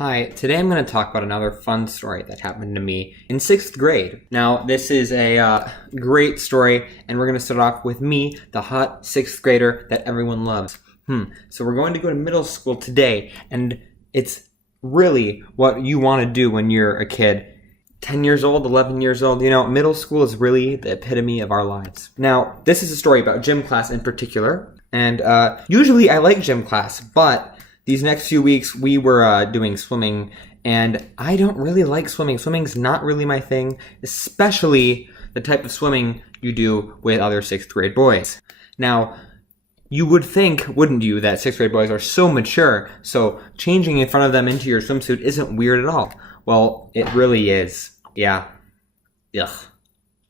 Hi, today I'm going to talk about another fun story that happened to me in 6th grade. Now, this is a great story, and we're going to start off with me, the hot 6th grader that everyone loves. So we're going to go to middle school today, and it's really what you want to do when you're a kid. 10 years old, 11 years old, middle school is really the epitome of our lives. Now, this is a story about gym class in particular, and usually I like gym class, but these next few weeks, we were doing swimming, and I don't really like swimming. Swimming's not really my thing, especially the type of swimming you do with other 6th grade boys. Now, you would think, wouldn't you, that 6th grade boys are so mature, so changing in front of them into your swimsuit isn't weird at all. Well, it really is. Yeah. Ugh.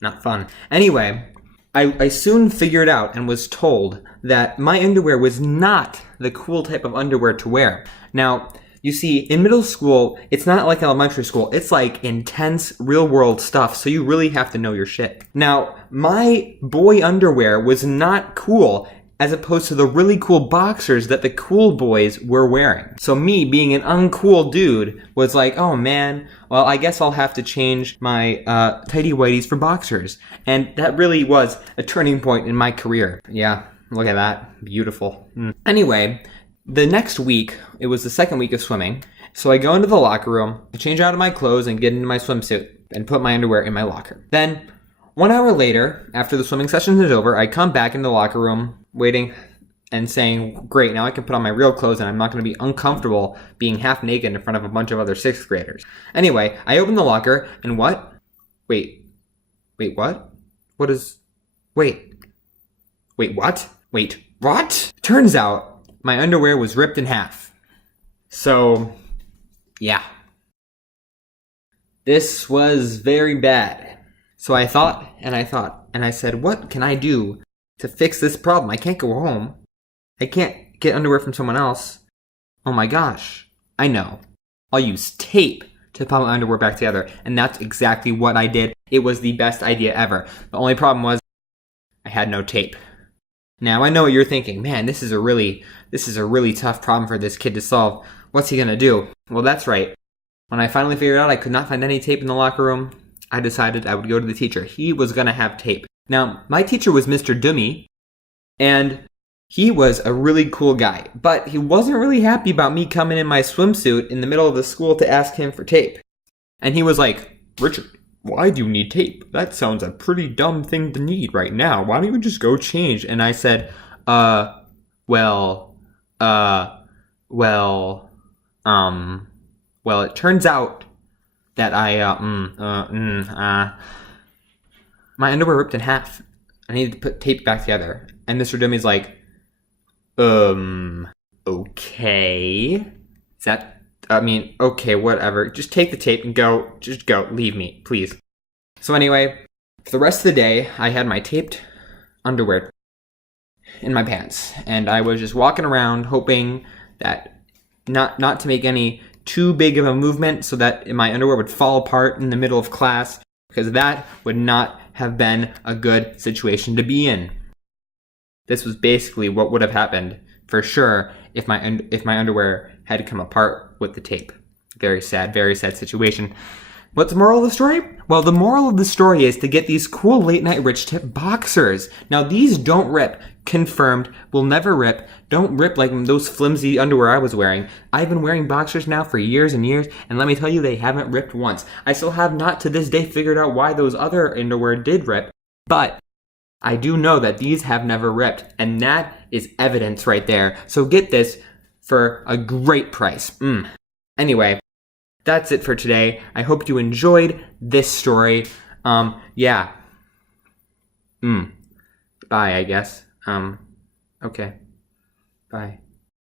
Not fun. Anyway, I soon figured out and was told that my underwear was not the cool type of underwear to wear. Now, you see, in middle school, it's not like elementary school. It's like intense real-world stuff, so you really have to know your shit. Now, my boy underwear was not cool, as opposed to the really cool boxers that the cool boys were wearing. So me, being an uncool dude, was like, oh man, well I guess I'll have to change my tighty whities for boxers. And that really was a turning point in my career. Yeah, look at that. Beautiful. Anyway, the next week, it was the second week of swimming, so I go into the locker room, I change out of my clothes and get into my swimsuit, and put my underwear in my locker. Then, 1 hour later, after the swimming session is over, I come back in the locker room, waiting and saying, great, now I can put on my real clothes and I'm not going to be uncomfortable being half naked in front of a bunch of other 6th graders. Anyway, I open the locker and what? Wait, what? Wait, what? Turns out my underwear was ripped in half. So, yeah. This was very bad. So I thought, and I said, what can I do to fix this problem? I can't go home. I can't get underwear from someone else. Oh my gosh. I know. I'll use tape to put my underwear back together. And that's exactly what I did. It was the best idea ever. The only problem was I had no tape. Now I know what you're thinking. Man, this is a really tough problem for this kid to solve. What's he gonna do? Well, that's right. When I finally figured out I could not find any tape in the locker room, I decided I would go to the teacher. He was gonna have tape. Now, my teacher was Mr. Dummy, and he was a really cool guy, but he wasn't really happy about me coming in my swimsuit in the middle of the school to ask him for tape. And he was like, Richard, why do you need tape? That sounds a pretty dumb thing to need right now. Why don't you just go change? And I said, well, it turns out that my underwear ripped in half. I needed to put tape back together. And Mr. Dummy's like, okay. Okay, whatever. Just take the tape and go. Just go. Leave me, please. So anyway, for the rest of the day, I had my taped underwear in my pants. And I was just walking around hoping that not to make any too big of a movement so that my underwear would fall apart in the middle of class, because that would not have been a good situation to be in. This was basically what would have happened for sure if my underwear had come apart with the tape. Very sad situation. What's the moral of the story? Well, the moral of the story is to get these cool late night rich tip boxers. Now these don't rip. Confirmed. Will never rip. Don't rip like those flimsy underwear I was wearing. I've been wearing boxers now for years and years, and let me tell you, they haven't ripped once. I still have not to this day figured out why those other underwear did rip, but I do know that these have never ripped, and that is evidence right there. So get this for a great price. Anyway, that's it for today. I hope you enjoyed this story. Yeah. Bye, I guess. Okay. Bye.